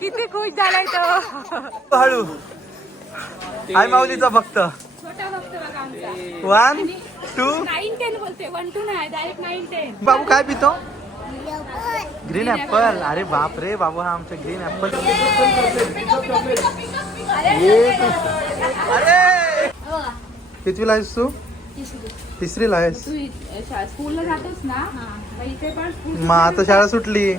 किती खुश झालाय तो. हळू. आई माऊलीचा भक्त. वन टू नाईन टेन बोलते वन टू नाही डायरेक्ट नाईन टेन बाबू काय पितो? ग्रीन ऍपल अरे बाप रे बाबू हा आमचा ग्रीन ऍपल अरे कितवीला आहेस तू? तिसरीला आहेस? तू स्कूलला जातोस ना? मग इथे पण मग आता शाळा सुटली.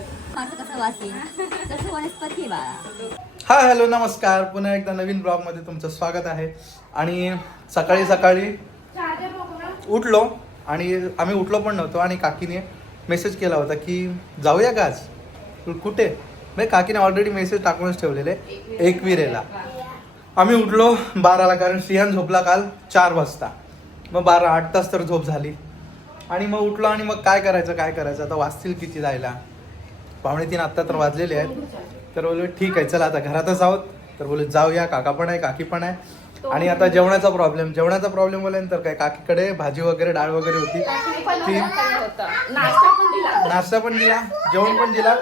हा हॅलो नमस्कार. पुन्हा एकदा नवीन ब्लॉगमध्ये तुमचं स्वागत आहे. आणि सकाळी सकाळी उठलो आणि आम्ही उठलो पण नव्हतो आणि काकीने मेसेज केला होता की जाऊया का आज? तू कुठे? म्हणजे काकीने ऑलरेडी मेसेज टाकूनच ठेवलेले एकविरेला. आम्ही उठलो बाराला कारण श्रियान झोपला काल चार वाजता. मग बारा आठ तास तर झोप झाली. आणि मग उठलो आणि मग काय करायचं काय करायचं? आता वाजतील किती जायला? पावणे तीन आत्ता तर वाजलेले आहेत. तर बोललो ठीक आहे चला आता घरातच आहोत. तर बोलले जाऊया काका पण आहे काकी पण आहे. आणि आता जेवणाचा प्रॉब्लेम जेवणाचा प्रॉब्लेम बोलल्यानंतर काय काकीकडे भाजी वगैरे डाळ वगैरे होती. ती नाश्ता पण दिला. नाश्ता पण दिला जेवण पण दिला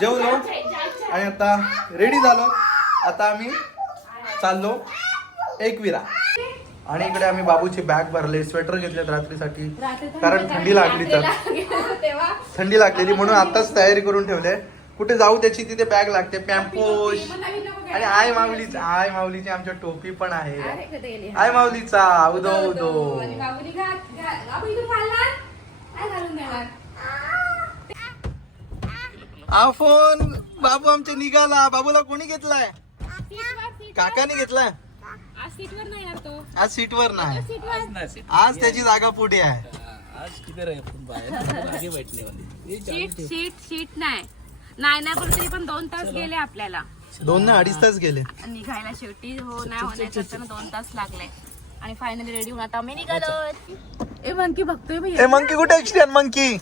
जेवलो. आणि आता रेडी झालो. आता आम्ही चाललो एकविरा. आणि इकडे आम्ही बाबूची बॅग भरले स्वेटर घेतलेत रात्रीसाठी. कारण थंडी लागली तर. थंडी लागलेली म्हणून आताच तयारी करून ठेवले. कुठे जाऊ त्याची तिथे बॅग लागते पॅम्पोश. आणि आय माऊलीचा आय माऊलीची आमच्या टोपी पण आहे. आय माऊलीचा उदो उदो हा फोन. बाबू आमच्या निघाला. बाबूला कोणी घेतलाय? काकाने घेतलाय? सीटवर नाही येणार तो आज सीटवर नाही. सीटवर. आज त्याची जागा पुढे आहे. सीट सीट सीट नाही. नाही नाही पण तरी पण दोन तास गेले आपल्याला. दोन ना अडीच तास गेले. निघायला शेवटी हो नाही दोन तास लागले. आणि फायनली रेडी होऊन आता आम्ही निघालो ए मंकी बघतोय मी. ए मंकी कुठे कुठे मंकी?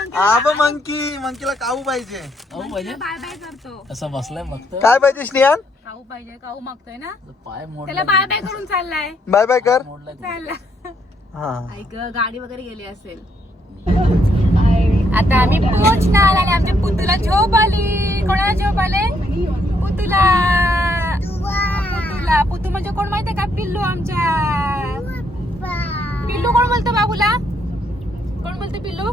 आब मंकी मंकीला काऊ पाहिजे. बाय बाय करतो. असं बसलाय फक्त काय पाहिजे स्नेहान खाऊ पाहिजे खाऊ मागतोय ना? पाय मोड त्याला बाय बाय करून चाललाय. बाय बाय कर. मोडला चालला. हा. ऐक गाडी वगैरे गेली असेल. आता आम्ही पोहोचणार आणि आमच्या पुतूला झोप आली. कोणाला झोप आले? पुतूला. पुतूला. पुतू म्हणजे कोण माहितीये का? पिल्लू आमच्या. पिल्लू कोण बोलतो बाबूला? कोण बोलतो पिल्लू?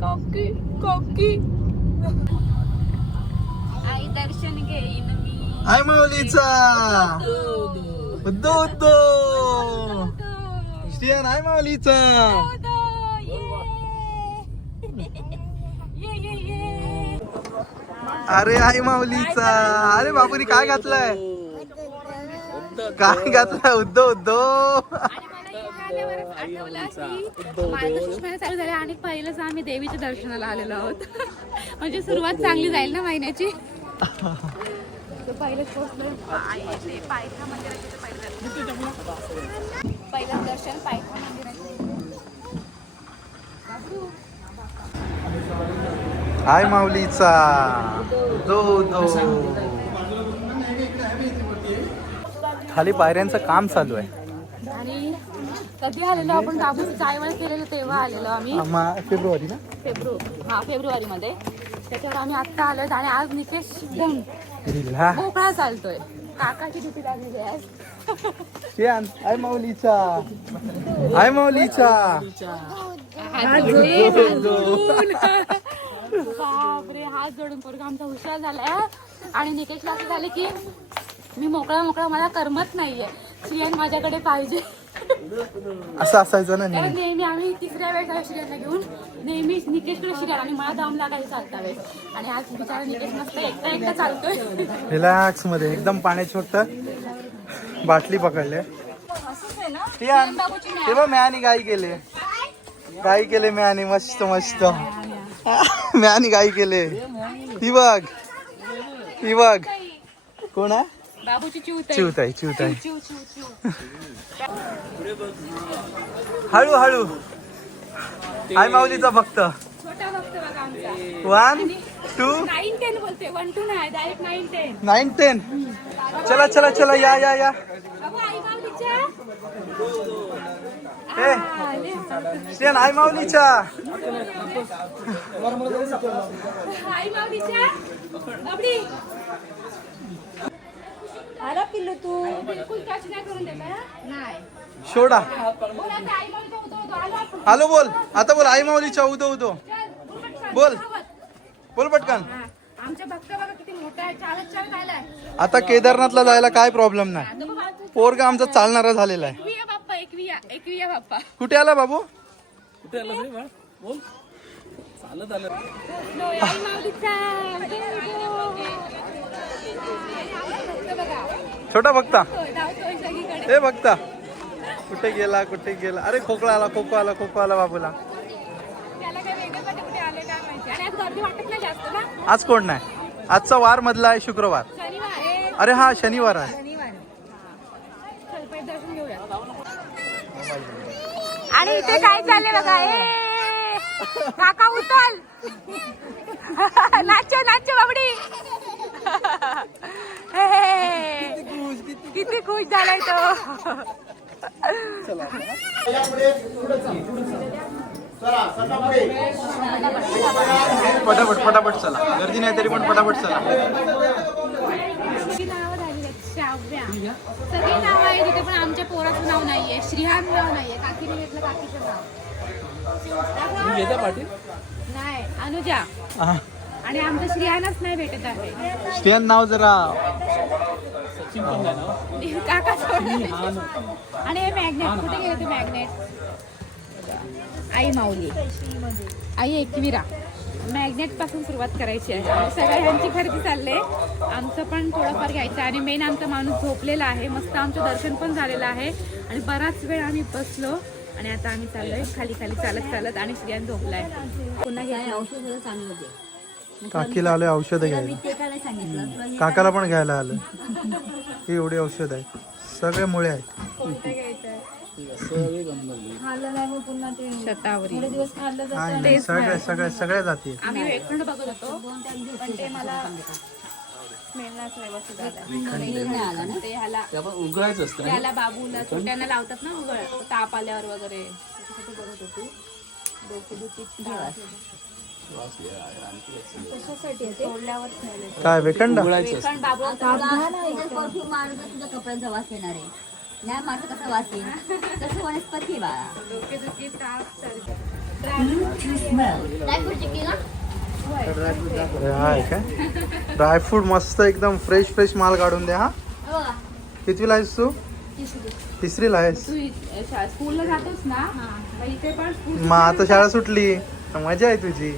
कॉकी कॉकी आई दर्शन घेईन मी आय माऊलीचा उद्दो उद्दो स्नेहान आय माऊलीचा अरे आई माऊलीचा अरे बाबूनी काय घातलंय काय घातलंय चालू झाले आणि पहिलंच आम्ही देवीच्या दर्शनाला आलेलो आहोत. म्हणजे सुरुवात चांगली जाईल ना महिन्याची तर पहिलंच पोहोचलो पाय- ते पायथा मंदिराचे ते पहिलं दर्शन. पहिलं दर्शन पायथा मंदिराचे. आय माऊलीचा. दो दो. खाली पायऱ्यांचं काम चालू आहे. आणि कधी आलेलो आपण? बाबूचं चायवळ केलेलं तेव्हा आलेलो आम्ही. आम्हा फेब्रुवारी ना? फेब्रुवारी हा फेब्रुवारीमध्ये. त्याच्यावर आम्ही आत्ता आलोय आणि आज एकदम रिला मोकळा चालतोय. काकाची ड्युटी लागलेली आहे श्यान आय माऊलीचा आय माऊलीचा. हात जोडले, हात जोडून. बापरे हात जोडून. पोरगा आमचा हुशार झालाय. आणि निकेशला असं झालं की मी मोकळा मोकळा मला करमत नाहीये. श्रियान माझ्याकडे पाहिजे. असं असायचं ना कारण नेहमी. नेहमी आम्ही तिसऱ्या वेळेस श्रियांना घेऊन नेहमी निकेशकडे श्रियान आणि मला दाम लागायचं चालता वेळेस. आणि आज बिचारा निकेश मस्त एकटा एकटा चालतोय. रिलॅक्समध्ये एकदम पाण्याची फक्त बाटली पकडले. श्रियान ते बघ मॅनी गाई केले. गाई केले मॅनी मस्त मस्त. मॅनी गाई केले. ती बघ. ती बघ. कोण आहे? बाबूची चिवत चिवताई चिवताई. चिव चिव चिव. हळू हळू. आय माऊलीचा फक्त छोटा भक्त बघा आमचा. वन टू नाईन टेन बोलते. वन टू नाही direct nine ten nine ten चला चला चला या या या. बाबू आई माऊलीच्या? आई माऊलीच्या. आला पिल्लू तू? बिलकुल टच नाही करून देता नाही. शोडा. बोला आई आलो आपण. हॅलो बोल. आता बोल आई माऊलीच्या उदो उदो. चल, उलट चल, बोल. धावत. बोल पटकन. हा, आमच्या भक्त बघा किती मोठा आहे चालत चालत आलाय. आता केदारनाथला जायला काय प्रॉब्लेम नाही. आता पोरगा आमचा चालणारा झालेला आहे. एकविया बाप्पा एकविया एकविया बाप्पा. कुठे आला बाबू? नो, आई माऊलीचा. उदो उदो. छोटा बघता ए बघता कुठे गेला कुठे गेला? अरे खोकला आला खोको आला खोको आला बाबूला. त्याला काय वेगळं वाटतं कुठे आले काय माहिती. आणि आज गर्दी वाटत नाही जास्त ना? आज कोण नाही? आजचा वार मधला आहे शुक्रवार. अरे हा शनिवार आहे. आणि इथे काय चालले बघा? ए काका उचल. नाच नाच बाबडी. हे, किती खुश झालाय तो. पटापट पटापट चला. गर्दी नाही तरी पण पटापट चला. श्राव्या. सगळी नावं आहेत तिथे पण आमच्या पोराचं नाव नाहीये. श्रीहान नाव नाहीये. काकीने घेतलं काकीचं नाव. नाही अनुजा. आणि आमचं श्रीहानच नाही भेटत आहे. स्टेन नाव जरा काका सोडले. आणि हे मॅग्नेट कुठे गेले ते मॅग्नेट आई माऊली. आई एकविरा. मॅग्नेटपासून सुरुवात करायची आहे. आणि सगळ्यांची खरेदी चालले आमचं पण थोडंफार घ्यायचं आहे. आणि मेन आमचा माणूस झोपलेला आहे. मस्त आमचं दर्शन पण झालेलं आहे. आणि बराच वेळ आम्ही बसलो. आणि आता आम्ही चाललोय. खाली खाली चालत चालत आणि स्त्रियां झोपलाय. पुन्हा घ्यायचं औषध चांगलं दे काकीला आले औषध घ्यायला. हे काकाला पण घ्यायला आलं. ही एवढी औषध आहे सगळे मुळे आहेत. कोणतं घ्यायचं? खाल्लं नाही मग पुन्हा ते. शतावरी. थोडे दिवस खाल्लं तर नाही नाही, सगळे सगळे सगळ्या जाती आहेत. आम्ही वेगळं बघत होतो. दोन टाइम पण ते मला स्मेललाच व्यवस्थित आलं. नाही आला ना? ते ह्याला त्याला बाबूला छोट्यांना लावतात ना उघड. ताप आल्यावर वगैरे. काय वेखंडा पण बाबू परफ्यूम मारलं तर तुझ्या कपड्यांचा वास येणार आहे. नाही मारलं कसा वास येईल? तसं वनस्पती आहे बाळा डोकेदुखी ताप सर्दी. ड्रायफ्रूट हा मस्त एकदम फ्रेश फ्रेश माल काढून द्या हा. हे. कितवीला आहेस तू? तिसरीला आहेस तू इ- शा- स्कूलला जातोस ना? मग आता शाळा सुटली तर मजा आहे तुझी.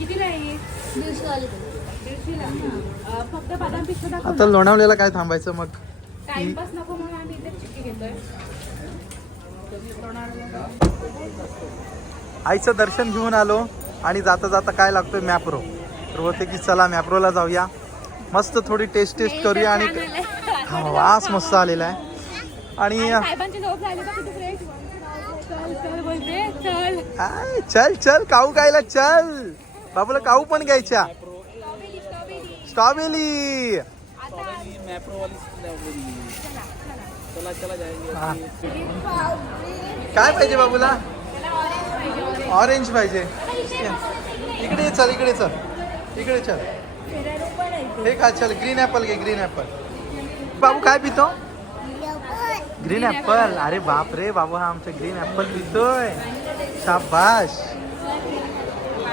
कितीला आहे दिवशी आली तू. दीडशेला अं, फक्त बदाम पिस्त दाखव आता लोणावलेला काय थांबायचं मग? टाइमपास नको म्हणून आम्ही इथे चिक्की घेतोय. आईचं दर्शन घेऊन आलो आणि जाता जाता काय लागतोय मॅप्रो. तर होते की चला मॅप्रोला जाऊया. मस्त थोडी टेस्ट टेस्ट करूया आणि हा, वास मस्त आलेला आहे. आणि झाली का फ्रेश चल चल बोलते. चल. आय, चल चल काऊ खायला चल. बाबूला काऊ पण घ्यायच्या? स्ट्रॉबेरी. काय पाहिजे बाबूला? ऑरेंज पाहिजे. इकडे चल इकडे चल. इकडे चल. हे खा चल. ग्रीन ऍपल घे ग्रीन ऍपल बाबू काय पितो? ग्रीन ऍपल अरे बाप रे बाबू हा आमचा ग्रीन ऍपल पितोय. शाबाश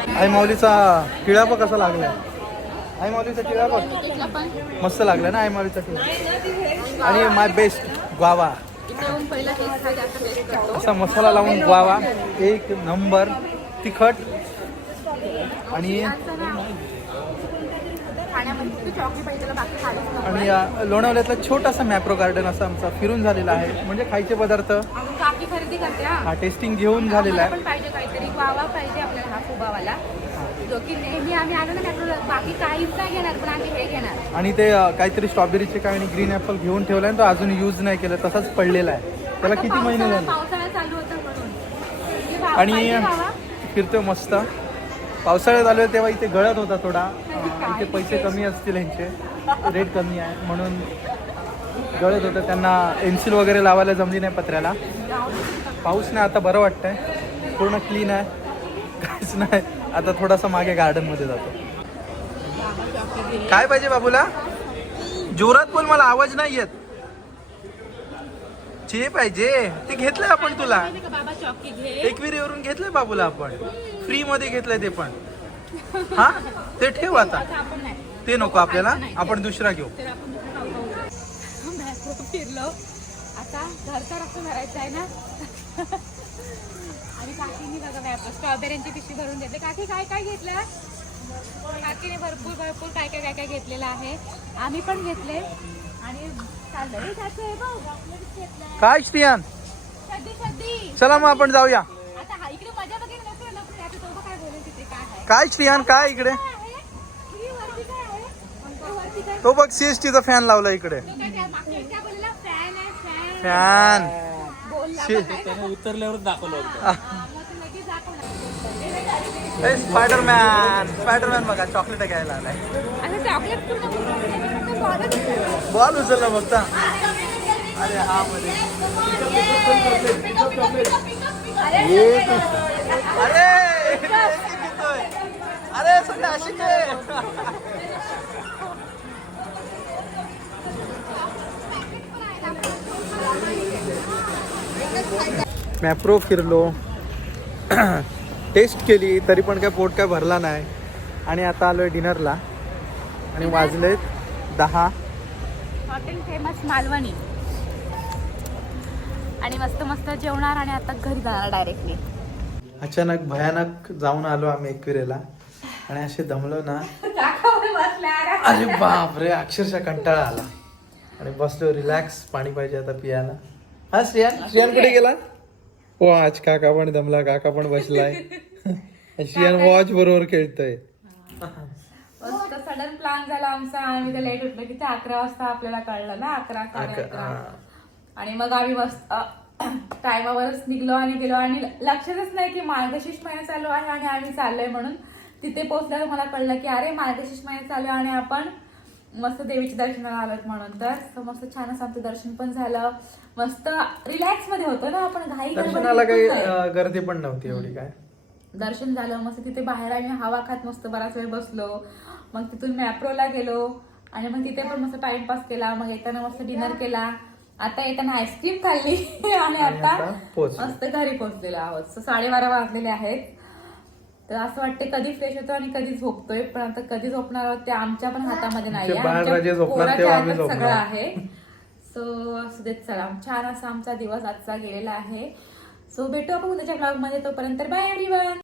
आई माऊलीचा किळा बघ कसा लागलाय? आई माऊलीचा किळा बघ मस्त लागला ना आई माऊलीचा किळा आणि माय बेस्ट ग्वावा असा मसाला लावून ग्वावा एक नंबर तिखट आणि खाण्यामध्ये तू चॉकलेट पाहिजे त्याला बाकी खालीच नको आणि लोणावल्यातला छोटासा मॅप्रो गार्डन असा आमचा फिरून झालेला आहे. म्हणजे खायचे पदार्थ. खरेदी करते हा. टेस्टिंग घेऊन झालेला आहे. पाहिजे काहीतरी वावा पाहिजे आपल्याला हा फुबावाला जो की नेहमी आम्ही आलो ना त्यातलं बाकी काहीच नाही घेणार पण आम्ही हे घेणार. आणि ते काहीतरी स्ट्रॉबेरीचे काय आणि ग्रीन ॲपल घेऊन ठेवलाय तो अजून यूज नाही केला तसाच पडलेला आहे. त्याला किती महिने झाले? पावसाळा चालू होता म्हणून. वावा आणि? फिरतोय मस्त. पावसाळ्यात आलो तेव्हा इथे गळत होता थोडा. इथे पैसे कमी असतील ह्यांचे रेट कमी आहे. म्हणून गळत होतं. त्यांना एन्सिल वगैरे लावायला जमली नाही पत्र्याला. पाऊस नाही आता बरं वाटतंय. पूर्ण क्लीन आहे. काहीच नाही. आता थोडासा मागे गार्डनमध्ये जातो. काय पाहिजे बाबूला? जोरात बोल मला आवाज नाही येत. जे पाहिजे ते घेतलंय आपण तुला. घे. एकविरीवरून घेतलंय बाबूला आपण. फ्री मध्ये घेतलंय ते पण. हा? ते ठेव आता. ते नको आपल्याला. आपण दुसरा घेऊ. फिरलो? आता घरचा रस्ता भरायचा आहे ना? आणि काकीने बघा स्ट्रॉबेरीची पिशवी भरून देते काकी काय काय घेतलं? काकीने भरपूर भरपूर काय काय काय काय घेतलेलं आहे. आम्ही पण घेतले. काय सध्या चला मग आपण जाऊया. काय तिथे काय इकडे? तो बघ सीएसटीचा फॅन लावला इकडे? फॅन? उतरल्यावर दाखवलं. स्पायडरमॅन स्पायडरमॅन बघा चॉकलेट घ्यायला आलाय. आहे. बॉल उचलला फक्त अरे हा मध्ये. अरे. अरे आहे. मॅप्रो फिरलो टेस्ट केली तरी पण काय पोट काय भरला नाही आणि आता आलोय डिनरला आणि वाजलेत दहा. Hotel famous Malvani. आणि मस्त मस्त जेवणार आणि आता घरी जाणार डायरेक्टली अचानक भयानक जाऊन आलो आम्ही एकविरेला. आणि असे दमलो ना. अरे बाप रे अक्षरशः कंटाळा आला. आणि बसलो रिलॅक्स पाणी पाहिजे आता पियाला. हा श्रियान? श्रियान कुठे गेला? हो आज काका पण दमला काका पण बसलाय. श्रियान वॉच बरोबर खेळतोय. मस्त सडन प्लॅन झाला आमचा आम्ही तर लेट उठलो. की ते अकरा वाजता आपल्याला कळलं ना? अकरा साडे अकरा, अकरा. आणि मग आम्ही मस्त टायमावरच निघलो आणि गेलो. आणि लक्षातच नाही की मार्गशीर्ष महिना चालू आहे आणि आम्ही चाललोय म्हणून तिथे पोहोचल्यावर मला कळलं की अरे मार्गशीर्ष महिना चालू आहे आणि आपण मस्त देवीच्या दर्शनाला आलोत म्हणून. तर मस्त छान असं आमचं दर्शन पण झालं. मस्त रिलॅक्समध्ये होतो ना आपण. घाई दर्शनाला काही गर्दी पण नव्हती एवढी काय? दर्शन झालं मस्त तिथे बाहेर आम्ही हवा खात मस्त बराच वेळ बसलो. मग तिथून मॅप्रोला गेलो. आणि मग तिथे पण मस्त टाइमपास केला. मग येताना मस्त डिनर केला. आता येताना आईस्क्रीम खाल्ली. आणि आता. मस्त घरी पोहोचलेलो आहोत. साडेबारा वाजलेले आहेत. तर असं वाटते कधी फ्रेश होतो आणि कधी झोपतोय. पण आता कधी झोपणार आहोत ते आमच्या पण हातामध्ये नाही सगळं. आहे. सो असू देत चला. छान असा आमचा दिवस आजचा गेलेला आहे. सो भेटू आपण उद्याच्या ब्लॉगमध्ये तोपर्यंत. Bye everyone